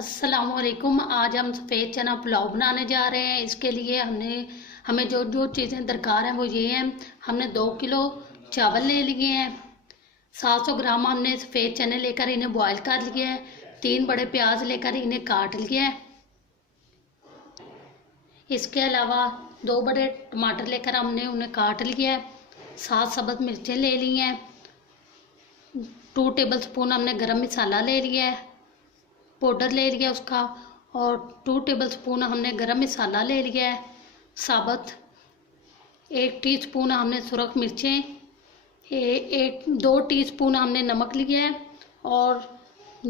अस्सलामुअलैकुम। आज हम सफ़ेद चना पुलाव बनाने जा रहे हैं। इसके लिए हमें जो जो चीज़ें दरकार हैं वो ये हैं। हमने 2 किलो चावल ले लिए हैं। 700 ग्राम हमने सफ़ेद चने लेकर इन्हें बॉईल कर लिया है। 3 बड़े प्याज लेकर इन्हें काट लिया है। इसके अलावा 2 बड़े टमाटर लेकर हमने उन्हें काट लिया है। 7 सब्ज़ मिर्चें ले ली हैं। 2 टेबल स्पून हमने गरम मसाला ले लिया है, पाउडर ले लिया उसका। और 2 टेबल स्पून हमने गरम मसाला ले लिया है साबुत। 1 टीस्पून हमने सुरख मिर्चें, 2 टीस्पून हमने नमक लिया है और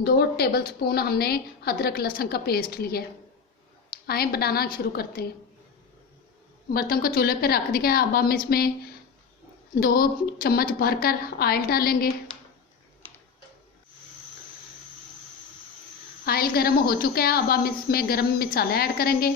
2 टेबल स्पून हमने अदरक लहसुन का पेस्ट लिया है। आए बनाना शुरू करते हैं। बर्तन को चूल्हे पे रख दिया है। अब हम इसमें 2 चम्मच भरकर ऑयल डालेंगे। ऑयल गर्म हो चुका है। अब हम इसमें गरम मसाला ऐड करेंगे।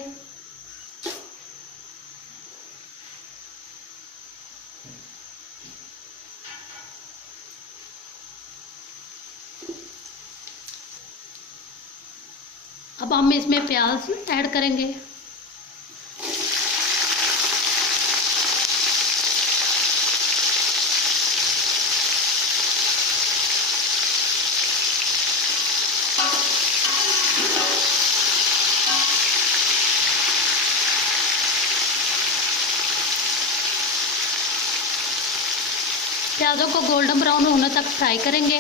अब हम इसमें प्याज ऐड करेंगे। प्याज़ों को गोल्डन ब्राउन होने तक फ्राई करेंगे।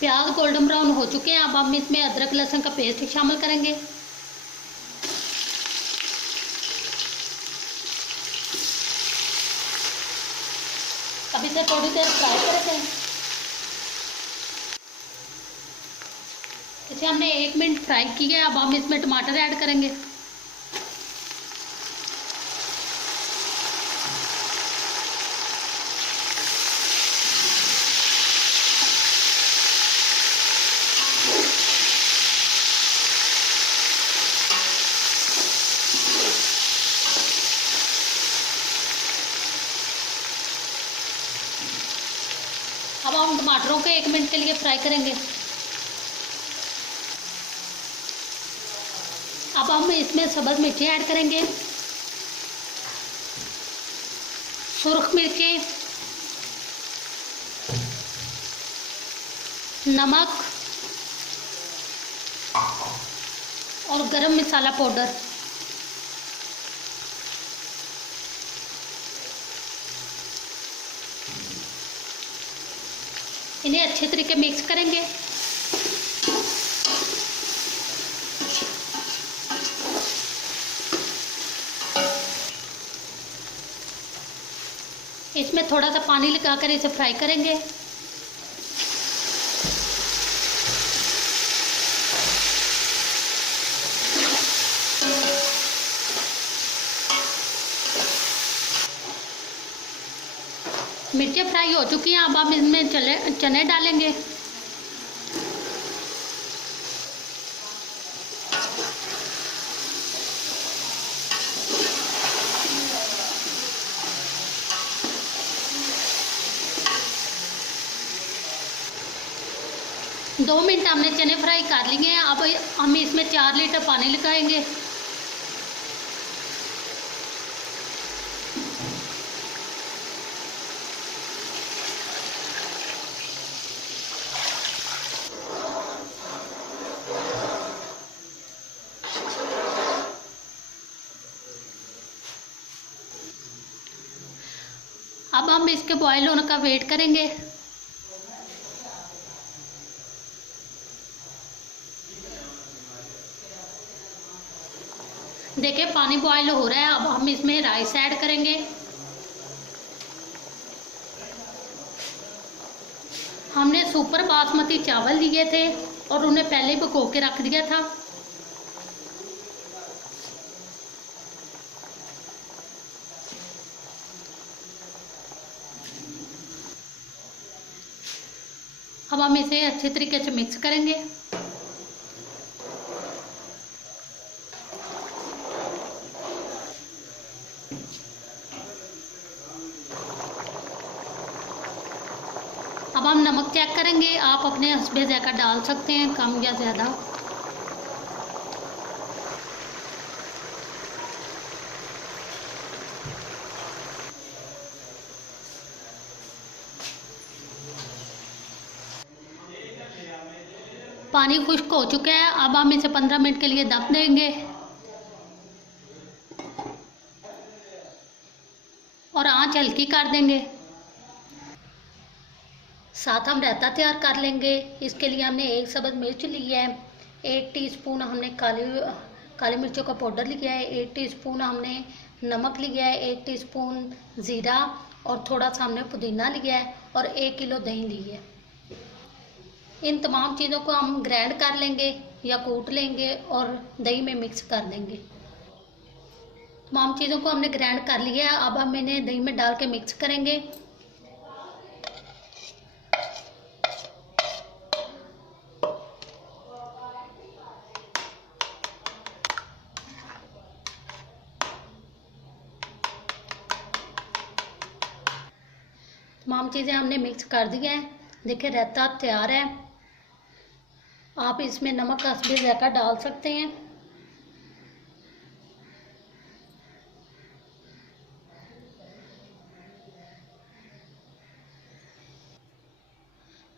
प्याज गोल्डन ब्राउन हो चुके हैं। अब हम इसमें अदरक लहसुन का पेस्ट शामिल करेंगे। अब इसे थोड़ी देर फ्राई करेंगे। इसे हमने 1 मिनट फ्राई किया है। अब हम इसमें टमाटर ऐड करेंगे। अब हम टमाटरों को 1 मिनट के लिए फ्राई करेंगे। अब हम इसमें सब्ज़ मिर्ची ऐड करेंगे, सुरख मिर्चें, नमक और गरम मसाला पाउडर। इन्हें अच्छे तरीके मिक्स करेंगे। इसमें थोड़ा सा पानी लगाकर इसे फ्राई करेंगे। मिर्चें फ्राई हो चुकी हैं। अब हम इसमें चने डालेंगे। दो मिनट हमने चने फ्राई कर लिए हैं। अब हम इसमें 4 लीटर पानी लगाएंगे। अब हम इसके बॉयल होने का वेट करेंगे। देखिए पानी बॉयल हो रहा है। अब हम इसमें राइस ऐड करेंगे। हमने सुपर बासमती चावल लिए थे और उन्हें पहले ही भिगो के रख दिया था। अब हम इसे अच्छे तरीके से मिक्स करेंगे। अब हम नमक चेक करेंगे। आप अपने हस्बे ज़ायक़ा डाल सकते हैं, कम या ज़्यादा। पानी खुश्क हो चुका है। अब हम इसे 15 मिनट के लिए दम देंगे और आंच हल्की कर देंगे। साथ हम रायता तैयार कर लेंगे। इसके लिए हमने 1 सब्ज़ मिर्च ली है, 1 टीस्पून हमने काली मिर्चों का पाउडर लिया है, 1 टीस्पून हमने नमक लिया है, 1 टीस्पून ज़ीरा और थोड़ा सा हमने पुदीना लिया है और 1 किलो दही ली है। इन तमाम चीज़ों को हम ग्राइंड कर लेंगे या कूट लेंगे और दही में मिक्स कर देंगे। तमाम चीज़ों को हमने ग्राइंड कर लिया है। अब हम इन्हें दही में डाल के मिक्स करेंगे। तमाम चीज़ें हमने मिक्स कर दी हैं। देखिए रायता तैयार है। आप इसमें नमक का हस्बे ज़ायक़ा डाल सकते हैं।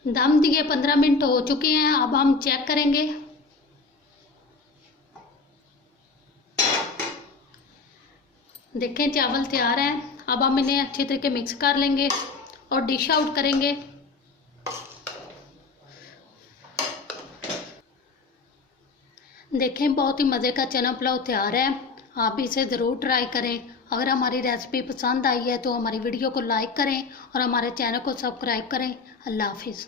दम दिए 15 मिनट हो चुके हैं। अब हम चेक करेंगे। देखें चावल तैयार है। अब हम इन्हें अच्छी तरीके मिक्स कर लेंगे और डिश आउट करेंगे। देखें बहुत ही मज़े का चना पुलाव तैयार है। आप भी इसे ज़रूर ट्राई करें। अगर हमारी रेसिपी पसंद आई है तो हमारी वीडियो को लाइक करें और हमारे चैनल को सब्सक्राइब करें। अल्लाह हाफिज़।